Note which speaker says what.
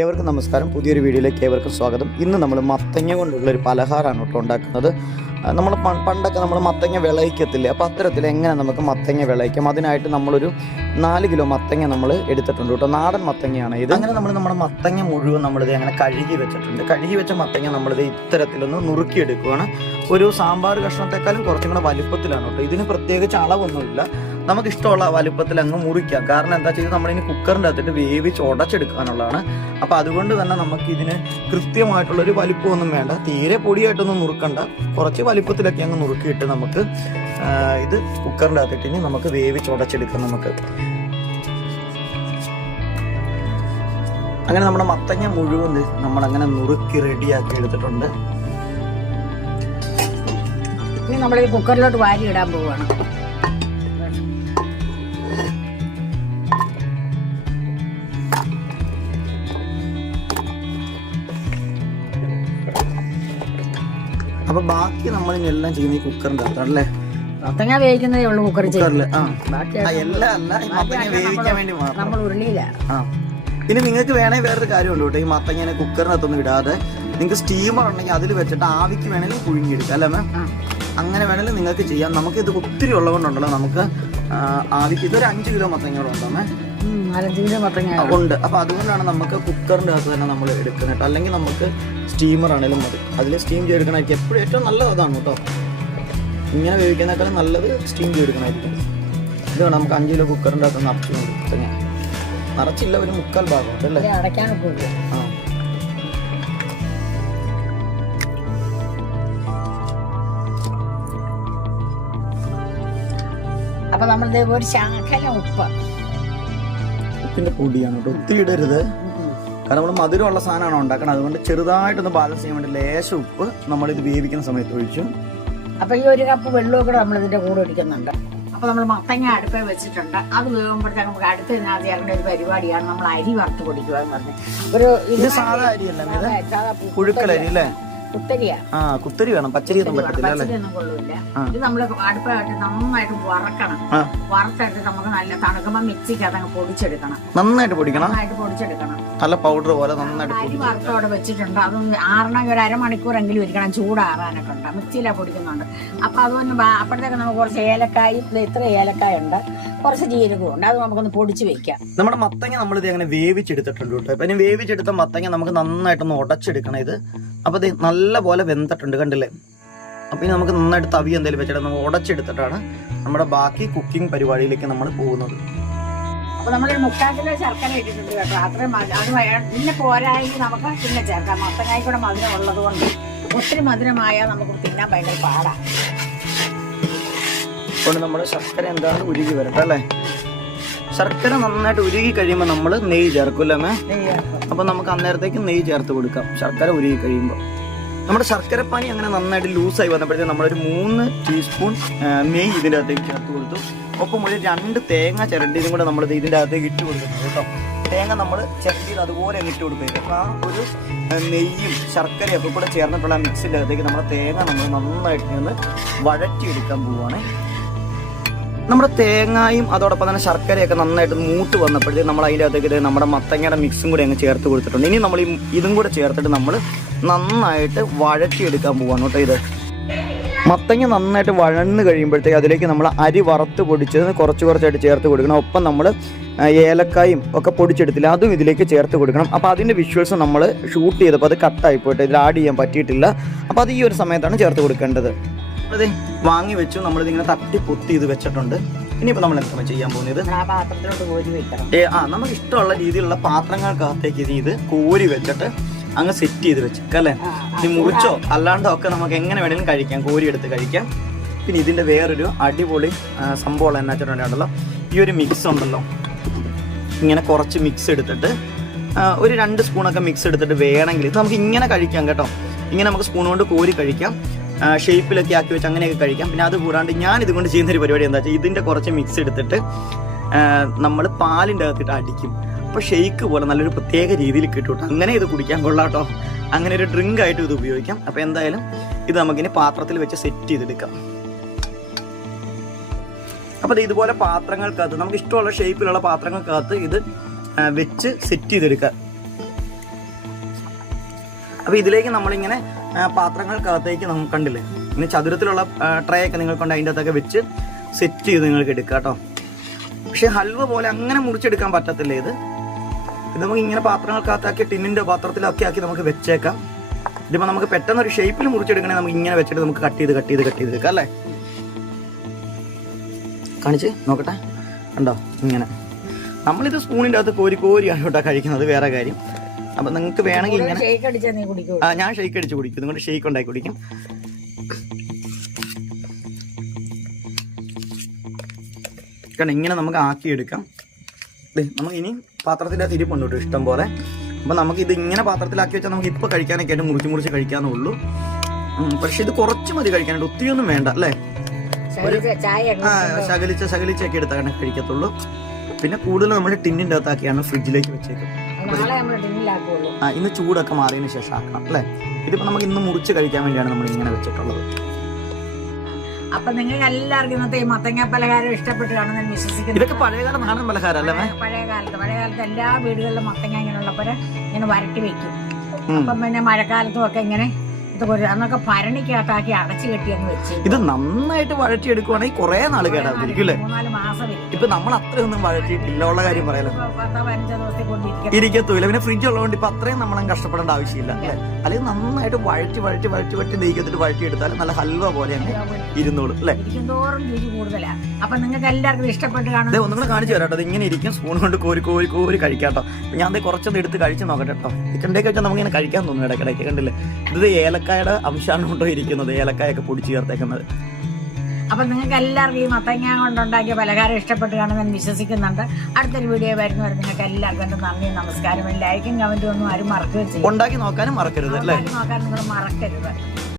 Speaker 1: ഏവർക്കും നമസ്കാരം. പുതിയൊരു വീഡിയോയിലേക്ക് ഏവർക്കും സ്വാഗതം. ഇന്ന് നമ്മൾ മത്തങ്ങ കൊണ്ടുള്ള ഒരു പലഹാരമാണ് കേട്ടോ ഉണ്ടാക്കുന്നത്. നമ്മൾ പണ്ടൊക്കെ നമ്മൾ മത്തങ്ങ വിളയിക്കത്തില്ല? അപ്പോൾ അത്തരത്തിൽ എങ്ങനെ നമുക്ക് മത്തങ്ങ വിളയിക്കാം? അതിനായിട്ട് നമ്മളൊരു നാല് കിലോ മത്തങ്ങ നമ്മൾ എടുത്തിട്ടുണ്ട് കേട്ടോ. നാടൻ മത്തങ്ങയാണ് ഇത്. അങ്ങനെ നമ്മൾ നമ്മുടെ മത്തങ്ങ മുഴുവൻ നമ്മളിത് അങ്ങനെ കഴുകി വെച്ചിട്ടുണ്ട്. കഴുകി വെച്ച മത്തങ്ങ നമ്മളിത് ഇത്തരത്തിലൊന്ന് നുറുക്കിയെടുക്കുകയാണ് ഒരു സാമ്പാർ കഷ്ണത്തെക്കാളും കുറച്ചും കൂടെ വലുപ്പത്തിലാണ് കേട്ടോ. ഇതിന് പ്രത്യേകിച്ച് അളവൊന്നുമില്ല. നമുക്ക് ഇഷ്ടമുള്ള വലുപ്പത്തിൽ അങ്ങ് മുറിക്കാം. കാരണം എന്താ ചെയ്ത് നമ്മളിനി കുക്കറിന്റെ അകത്തിട്ട് വേവിച്ച് ഉടച്ചെടുക്കാനുള്ളതാണ്. അപ്പോൾ അതുകൊണ്ട് തന്നെ നമുക്ക് ഇതിന് കൃത്യമായിട്ടുള്ള ഒരു വലിപ്പമൊന്നും വേണ്ട. തീരെ പൊടിയായിട്ടൊന്നും നുറുക്കണ്ട. കുറച്ച് വലിപ്പത്തിലൊക്കെ അങ്ങ് നുറുക്കിയിട്ട് നമുക്ക് ഇത് കുക്കറിന്റെ അകത്തിട്ട് ഇനി നമുക്ക് വേവിച്ച് ഉടച്ചെടുക്കാം നമുക്ക്. അങ്ങനെ നമ്മുടെ മത്തങ്ങ മുഴുവൻ നമ്മളങ്ങനെ നുറുക്കി റെഡിയാക്കി എടുത്തിട്ടുണ്ട്.
Speaker 2: ഇനി നമ്മൾ ഈ കുക്കറിലോട്ട് വാരി ഇടാൻ പോവുകയാണ്
Speaker 1: അപ്പൊ ബാക്കി നമ്മൾ ഇനി എല്ലാം ചെയ്യുന്ന ഈ കുക്കറിന്റെ അകത്താണല്ലേ
Speaker 2: മത്തങ്ങ വേവിക്കുന്നതേ ഉള്ളൂ കുക്കറിൽ
Speaker 1: കുക്കറിൽ ആ. എല്ലാം അല്ല. ഈ മത്തങ്ങ വേവിക്കാൻ വേണ്ടി മാത്രം.
Speaker 2: നമ്മൾ ഉരുളിയില്ല
Speaker 1: ആ. ഇനി നിങ്ങൾക്ക് വേണേ വേറൊരു കാര്യമുണ്ട് കേട്ടോ. ഈ മത്തങ്ങനെ കുക്കറിനകത്തൊന്നും ഇടാതെ നിങ്ങൾക്ക് സ്റ്റീമർ ഉണ്ടെങ്കിൽ അതിൽ വെച്ചിട്ട് ആവിക്ക് വേണമെങ്കിൽ പുഴുങ്ങിയെടുക്കാം അല്ലേ മാം അങ്ങനെ വേണമെങ്കിൽ നിങ്ങൾക്ക് ചെയ്യാം. നമുക്ക് ഇത് ഒത്തിരി ഉള്ളതുകൊണ്ടുണ്ടല്ലോ. നമുക്ക് ആവിക്ക് ഇതൊരു അഞ്ച് കിലോ മത്തങ്ങയോളം ഉണ്ടോ മേ
Speaker 2: നാലഞ്ച് കിലോ മത്തങ്ങ
Speaker 1: ആ, ഉണ്ട്. അപ്പൊ അതുകൊണ്ടാണ് നമുക്ക് കുക്കറിന്റെ അകത്ത് തന്നെ നമ്മൾ എടുക്കുന്നത് അല്ലെങ്കിൽ നമുക്ക് സ്റ്റീമർ ആണെങ്കിലും മതി. അതിൽ സ്റ്റീം ചെയ്തെടുക്കണമായിരിക്കും. എപ്പോഴും ഏറ്റവും നല്ലത് അതാണ് കേട്ടോ. ഇങ്ങനെ വേവിക്കുന്നേക്കാളും നല്ലത് സ്റ്റീം ചെയ്തെടുക്കണമായിരിക്കും. ഇത് വേണം നമുക്ക് അഞ്ച് കിലോ കുക്കറിന്റെ അകത്ത് നിറച്ചു കൊടുത്തങ്ങ നിറച്ചില്ല ഒരു മുക്കാൽ ഭാഗമുണ്ട് അല്ലേ ആ.
Speaker 2: അപ്പൊ നമ്മൾ ഒരു ശാഖല ഉപ്പ്.
Speaker 1: ഉപ്പിന്റെ പൊടിയാണ് കേട്ടോ. ഒത്തിരി ഇടരുത്. കാരണം നമ്മൾ മധുരമുള്ള സാധനമാണ് ഉണ്ടാക്കണം അതുകൊണ്ട് ചെറുതായിട്ടൊന്ന് ബാലൻസ് ചെയ്യാൻ വേണ്ടി ലേശം ഉപ്പ് നമ്മൾ ഇത് വേവിക്കുന്ന സമയത്ത് ഒഴിച്ചു
Speaker 2: അപ്പൊ ഈ ഒരു കപ്പ് വെള്ളവും കൂടെ നമ്മൾ ഇതിന്റെ കൂടെ ഒഴിക്കുന്നുണ്ട്. അപ്പൊ നമ്മൾ മത്തങ്ങ അടുപ്പേ വെച്ചിട്ടുണ്ട്. അത് വേകുമ്പോഴത്തേക്ക് നമുക്ക് അടുത്ത ഇതിനകത്ത് ഒരു പരിപാടിയാണ് നമ്മൾ അരി വറുത്ത് പൊടിക്കുക എന്ന് പറഞ്ഞത് ഒരു
Speaker 1: ഇത് സാധാ അരി അല്ലേ
Speaker 2: പുഴുക്കലരി
Speaker 1: ആ കുത്തരി വേണം. പച്ചരി ഒന്നും പറ്റത്തില്ല അല്ലേ.
Speaker 2: ഇത് നമ്മൾ അടുപ്പായിട്ട് നന്നായിട്ട് വറക്കണം.
Speaker 1: വറുത്തായിട്ട്
Speaker 2: വറുത്തെടുത്ത് നമുക്ക് നല്ല തണുക്കുമ്പോ മിക്സിക്ക് അതങ്ങ് പൊടിച്ചെടുക്കണം.
Speaker 1: നന്നായിട്ട് പൊടിക്കണം.
Speaker 2: നന്നായിട്ട് പൊടിച്ചെടുക്കണം.
Speaker 1: നല്ല പൗഡർ പോലെ നന്നായിട്ട്
Speaker 2: അരി വറുത്തോടെ വെച്ചിട്ടുണ്ട്. അതൊന്ന് ആറണമെങ്കിൽ ഒരു അരമണിക്കൂറെങ്കിലും ഇരിക്കണം. ചൂടാറാനൊക്കെ ഉണ്ട് മിക്സിയിലാണ് പൊടിക്കുന്നുണ്ട്. അപ്പൊ അതൊന്ന് അപ്പോഴത്തേക്ക് നമുക്ക് കുറച്ച് ഏലക്കായ ഇത്ര ഏലക്കായ ഉണ്ട് കുറച്ച് ജീരകവും ഉണ്ട്. അത് നമുക്കൊന്ന് പൊടിച്ച് വെക്കാം.
Speaker 1: നമ്മുടെ മത്തങ്ങ നമ്മൾ ഇത് അങ്ങനെ വേവിച്ചെടുത്തിട്ടുണ്ട് കേട്ടോ. ഇപ്പൊ വേവിച്ചെടുത്ത മത്തങ്ങ നമുക്ക് നന്നായിട്ടൊന്ന് ഉടച്ചെടുക്കണം ഇത്. അപ്പൊ ഇത് നല്ല പോലെ വെന്തിട്ടുണ്ട് കണ്ടില്ലേ? അപ്പൊ ഇനി നമുക്ക് നന്നായിട്ട് തവി എന്തെങ്കിലും വെച്ചിട്ട് നമ്മൾ ഉടച്ചെടുത്തിട്ടാണ് നമ്മുടെ ബാക്കി കുക്കിംഗ് പരിപാടിയിലേക്ക് നമ്മൾ പോകുന്നത്.
Speaker 2: അപ്പൊ നമ്മളൊരു മുക്കാൽ കിലോ ശർക്കര ഇട്ടിട്ടുണ്ട് കേട്ടോ. അത്രയും അത് പിന്നെ പോരായെങ്കിൽ നമുക്ക് പിന്നെ ചേർക്കാം. മത്തങ്ങായി കൂടെ മധുരം ഉള്ളത് കൊണ്ട് ഒത്തിരി മധുരമായാൽ നമുക്ക് തിന്നാൻ ഭയങ്കര പാടാണ്
Speaker 1: അതുകൊണ്ട് നമ്മുടെ ശർക്കര എന്താണ് ഉരുകി വരട്ടെ അല്ലേ? ശർക്കര നന്നായിട്ട് ഉരുകി കഴിയുമ്പോൾ നമ്മൾ നെയ്യ് ചേർക്കൂല്ലേ മേ അപ്പൊ നമുക്ക് അന്നേരത്തേക്ക് നെയ്യ് ചേർത്ത് കൊടുക്കാം. ശർക്കര ഉരുകി കഴിയുമ്പോൾ നമ്മുടെ ശർക്കരപ്പാനി അങ്ങനെ നന്നായിട്ട് ലൂസായി വന്നപ്പോഴത്തേക്ക് നമ്മളൊരു മൂന്ന് ടീസ്പൂൺ നെയ്യ് ഇതിന്റെ അകത്തേക്ക് ചേർത്ത് കൊടുത്തു. ഒപ്പം ഒരു രണ്ട് തേങ്ങ ചിരണ്ടിയും കൂടെ നമ്മൾ ഇതിന്റെ അകത്തേക്ക് ഇട്ട് കൊടുക്കുന്നു കേട്ടോ. തേങ്ങ നമ്മൾ ചിരണ്ടിയിൽ അതുപോലെ ഇട്ട് കൊടുക്കുക അപ്പോൾ ആ ഒരു നെയ്യും ശർക്കരയും ഒക്കെ കൂടെ ചേർന്നിട്ടുള്ള മിക്സിന്റെ അകത്തേക്ക് നമ്മുടെ തേങ്ങ നമ്മൾ നന്നായിട്ട് നിന്ന് വഴറ്റിയെടുക്കാൻ പോവുകയാണ് നമ്മുടെ തേങ്ങായും അതോടൊപ്പം തന്നെ ശർക്കരയൊക്കെ നന്നായിട്ട് മൂട്ട് വന്നപ്പോഴത്തേക്ക് നമ്മൾ അതിന്റെ അകത്തേക്ക് നമ്മുടെ മത്തങ്ങയുടെ മിക്സും കൂടി അങ്ങ് ചേർത്ത് കൊടുത്തിട്ടുണ്ട്. ഇനി നമ്മൾ ഈ ഇതും കൂടെ ചേർത്തിട്ട് നമ്മൾ നന്നായിട്ട് വഴറ്റിയെടുക്കാൻ പോവാണ് കേട്ടോ ഇത്. മത്തങ്ങ നന്നായിട്ട് വഴന്ന് കഴിയുമ്പോഴത്തേക്ക് അതിലേക്ക് നമ്മൾ അരി വറുത്ത് പൊടിച്ചത് കുറച്ച് കുറച്ചായിട്ട് ചേർത്ത് കൊടുക്കണം. ഒപ്പം നമ്മൾ ഏലക്കായും ഒക്കെ പൊടിച്ചെടുത്തില്ല അതും ഇതിലേക്ക് ചേർത്ത് കൊടുക്കണം. അപ്പോൾ അതിന്റെ വിഷ്വൽസ് നമ്മൾ ഷൂട്ട് ചെയ്തപ്പോൾ അത് കട്ടായി പോയിട്ട് ഇതിൽ ആഡ് ചെയ്യാൻ പറ്റിയിട്ടില്ല. അപ്പോൾ അത് ഈ ഒരു സമയത്താണ് ചേർത്ത് കൊടുക്കേണ്ടത്. അതെ വാങ്ങി വെച്ചു. നമ്മളിതിങ്ങനെ തട്ടി പൊത്തി ഇത് വെച്ചിട്ടുണ്ട്. ഇനിയിപ്പോൾ നമ്മൾ എന്താണ് ചെയ്യാൻ പോകുന്നത്? ഏ ആ നമുക്ക് ഇഷ്ടമുള്ള രീതിയിലുള്ള പാത്രങ്ങൾക്കകത്തേക്ക് ഇത് ഇത് കോരി വെച്ചിട്ട് അങ്ങ് സെറ്റ് ചെയ്ത് വെച്ചേക്കാം അല്ലേ? ഇനി മുറിച്ചോ അല്ലാണ്ടോ ഒക്കെ നമുക്ക് എങ്ങനെ വേണേലും കഴിക്കാം. കോരി എടുത്ത് കഴിക്കാം. പിന്നെ ഇതിന്റെ വേറൊരു അടിപൊളി സംഭവം എന്നാ വെച്ചിട്ടുണ്ടല്ലോ ഈ ഒരു മിക്സ് ഉണ്ടല്ലോ. ഇങ്ങനെ കുറച്ച് മിക്സ് എടുത്തിട്ട് ഒരു രണ്ട് സ്പൂണൊക്കെ മിക്സ് എടുത്തിട്ട് വേണമെങ്കിൽ ഇത് നമുക്ക് ഇങ്ങനെ കഴിക്കാം കേട്ടോ. ഇങ്ങനെ നമുക്ക് സ്പൂൺ കൊണ്ട് കോരി കഴിക്കാം. ഷേപ്പിലൊക്കെ ആക്കി വെച്ച് അങ്ങനെയൊക്കെ കഴിക്കാം. പിന്നെ അത് കൂടാണ്ട് ഞാൻ ഇതുകൊണ്ട് ചെയ്യുന്ന ഒരു പരിപാടി എന്താ വെച്ചാൽ ഇതിന്റെ കുറച്ച് മിക്സ് എടുത്തിട്ട് നമ്മൾ പാലിന്റെ അകത്തിട്ട് അടിക്കും. അപ്പോൾ ഷെയ്ക്ക് പോലെ നല്ലൊരു പ്രത്യേക രീതിയിൽ കിട്ടും അങ്ങനെ ഇത് കുടിക്കാൻ കൊള്ളാട്ടോ അങ്ങനെ ഒരു ഡ്രിങ്ക് ആയിട്ട് ഇത് ഉപയോഗിക്കാം. അപ്പോൾ എന്തായാലും ഇത് നമുക്കിനി പാത്രത്തിൽ വെച്ച് സെറ്റ് ചെയ്തെടുക്കാം. അപ്പോൾ ഇതുപോലെ പാത്രങ്ങൾക്കകത്ത് നമുക്ക് ഇഷ്ടമുള്ള ഷേപ്പിലുള്ള പാത്രങ്ങൾക്കകത്ത് ഇത് വെച്ച് സെറ്റ് ചെയ്തെടുക്കാം. അപ്പോൾ ഇതിലേക്ക് നമ്മളിങ്ങനെ പാത്രങ്ങൾക്കകത്തേക്ക് നമുക്ക് കണ്ടില്ലേ? ഇങ്ങനെ ചതുരത്തിലുള്ള ട്രേ ഒക്കെ നിങ്ങൾക്കൊണ്ട് അതിന്റെ അകത്തൊക്കെ വെച്ച് സെറ്റ് ചെയ്ത് നിങ്ങൾക്ക് എടുക്കാം കേട്ടോ. പക്ഷെ ഹൽവ പോലെ അങ്ങനെ മുറിച്ചെടുക്കാൻ പറ്റത്തില്ല ഇത്? ഇത് നമുക്ക് ഇങ്ങനെ പാത്രങ്ങൾക്കകത്താക്കി ടിന്നിന്റെ പാത്രത്തിലൊക്കെ ആക്കി നമുക്ക് വെച്ചേക്കാം. ഇതിപ്പോൾ നമുക്ക് പെട്ടെന്ന് ഒരു ഷേപ്പിൽ മുറിച്ചെടുക്കണേ നമുക്ക് ഇങ്ങനെ വെച്ചിട്ട് നമുക്ക് കട്ട് ചെയ്ത് കട്ട് ചെയ്ത് കട്ട് ചെയ്ത് എടുക്കാം അല്ലേ? കാണിച്ച് നോക്കട്ടെ. ഉണ്ടോ ഇങ്ങനെ. നമ്മളിത് സ്പൂണിന്റെ അകത്ത് കോരി കോരിയാണ് കേട്ടോ കഴിക്കുന്നത്. വേറെ കാര്യം. അപ്പം നിങ്ങൾക്ക് വേണമെങ്കിൽ ഇങ്ങനെ ആ ഞാൻ ഷെയ്ക്ക് അടിച്ച് കുടിക്കും. നിങ്ങളുടെ ഷെയ്ക്ക് ഉണ്ടാക്കി കുടിക്കും. കാരണം ഇങ്ങനെ നമുക്ക് ആക്കിയെടുക്കാം. നമുക്ക് ഇനി പാത്രത്തിന്റെ തിരി കേട്ടോ ഇഷ്ടം പോലെ. അപ്പം നമുക്ക് ഇത് ഇങ്ങനെ പാത്രത്തിലാക്കി വെച്ചാൽ നമുക്ക് ഇപ്പോൾ കഴിക്കാനൊക്കെ ആയിട്ട് മുറിച്ച് മുറിച്ച് കഴിക്കാനേ ഉള്ളൂ. പക്ഷെ ഇത് കുറച്ച് മതി കഴിക്കാനായിട്ട്. ഒത്തിരി ഒന്നും വേണ്ട അല്ലേ?
Speaker 2: ശകലിച്ച ചായ
Speaker 1: ആ ശകലിച്ച ശകലിച്ചൊക്കെ എടുത്താൽ കഴിക്കത്തുള്ളൂ. പിന്നെ കൂടുതൽ നമ്മൾ ടിന്നിന്റെ അകത്താക്കിയാണ് ഫ്രിഡ്ജിലേക്ക് വെച്ചേക്കുന്നത്. ആ ഇന്ന് ചൂടൊക്കെ മാറിയതിന് ശേഷം ആക്കണം അല്ലേ? ഇതിപ്പോൾ നമുക്ക് ഇന്ന് മുറിച്ച് കഴിക്കാൻ വേണ്ടിയാണ് നമ്മൾ ഇങ്ങനെ വെച്ചിട്ടുള്ളത്.
Speaker 2: അപ്പൊ നിങ്ങൾക്ക് എല്ലാവർക്കും ഇന്നത്തെ ഈ മത്തങ്ങ പലഹാരം ഇഷ്ടപ്പെട്ട് കാണുന്ന ഞാൻ വിശ്വസിക്കുന്നു
Speaker 1: ഇതൊക്കെ പഴയകാല നാടൻ പലഹാരം അല്ലേ?
Speaker 2: പഴയ കാലത്ത് പഴയ കാലത്ത് എല്ലാ വീടുകളിലും മത്തങ്ങ ഇങ്ങനെ ഉള്ളപ്പോഴേ ഇങ്ങനെ വരട്ടി വെക്കും. അപ്പം പിന്നെ മഴക്കാലത്തും ഒക്കെ ഇങ്ങനെ അന്നൊക്കെ ഭരണിക്കകത്താക്കി അടച്ചു കെട്ടി അങ്ങ് വെച്ച്.
Speaker 1: ഇത് നന്നായിട്ട് വഴറ്റിയെടുക്കുവാണെങ്കിൽ കുറേ നാൾ കേടാതിരിക്കും അല്ലേ?
Speaker 2: മൂന്നാൽ മാസം
Speaker 1: ഇപ്പൊ നമ്മൾ അത്രയൊന്നും വഴറ്റിയിട്ടില്ല ഉള്ള കാര്യം പറയാലോ
Speaker 2: ഇപ്പൊ പത്തോ പതിനഞ്ചോ ദിവസത്തെ കൊണ്ടിരിക്കും
Speaker 1: ഇരിക്കത്തൂല. പിന്നെ ഫ്രിഡ്ജ് ഉള്ളതുകൊണ്ട് ഇപ്പൊ അത്രയും നമ്മളെ കഷ്ടപ്പെടേണ്ട ആവശ്യമില്ല അല്ലേ? അല്ലെങ്കിൽ നന്നായിട്ട് വഴറ്റി വഴറ്റി വഴറ്റി വഴറ്റി നെയ്ക്കത്തിട്ട് വഴറ്റി എടുത്താൽ നല്ല ഹൽവ പോലെ തന്നെ ഇരുന്നോളും അല്ലേ?
Speaker 2: രുചി കൂടുതലാ. അപ്പൊ നിങ്ങൾക്ക് എല്ലാവർക്കും ഇഷ്ടപ്പെട്ട് കാണും.
Speaker 1: ഒന്നും കൂടെ കാണിച്ചു തരാം കേട്ടോ ഇങ്ങനെ ഇരിക്കും. സ്പൂൺ കൊണ്ട് കോരി കോരി കോരി കഴിക്കാം കേട്ടോ. ഞാൻ കുറച്ചൊന്ന് എടുത്ത് കഴിച്ച് നോക്കട്ടെ കേട്ടോ. വെച്ചാൽ നമുക്ക് ഇങ്ങനെ കഴിക്കാൻ തോന്നുന്നു ഇടയ്ക്കിടയ്ക്ക്. കണ്ടില്ലേ? ഇത് ഏലക്കായുടെ അംശമാണ് കൊണ്ടോ ഇരിക്കുന്നത്. ഏലക്കായൊക്കെ പൊടിച്ച് ചേർത്തേക്കുന്നത്.
Speaker 2: അപ്പൊ നിങ്ങൾക്ക് എല്ലാവർക്കും ഈ മത്തങ്ങ കൊണ്ടുണ്ടാക്കിയ പലഹാരം ഇഷ്ടപ്പെട്ട് കാണുമെന്ന് ഞാൻ വിശ്വസിക്കുന്നുണ്ട്. അടുത്തൊരു വീഡിയോ വരുന്നവർ നിങ്ങൾക്ക് എല്ലാവർക്കും എന്റെ നന്ദി നമസ്കാരം. ലൈക്കും കമന്റും ഒന്നും ആരും മറക്കുകയും ചെയ്യും
Speaker 1: ഉണ്ടാക്കി നോക്കാനും മറക്കരുത്
Speaker 2: നോക്കാൻ നിങ്ങൾ മറക്കരുത്.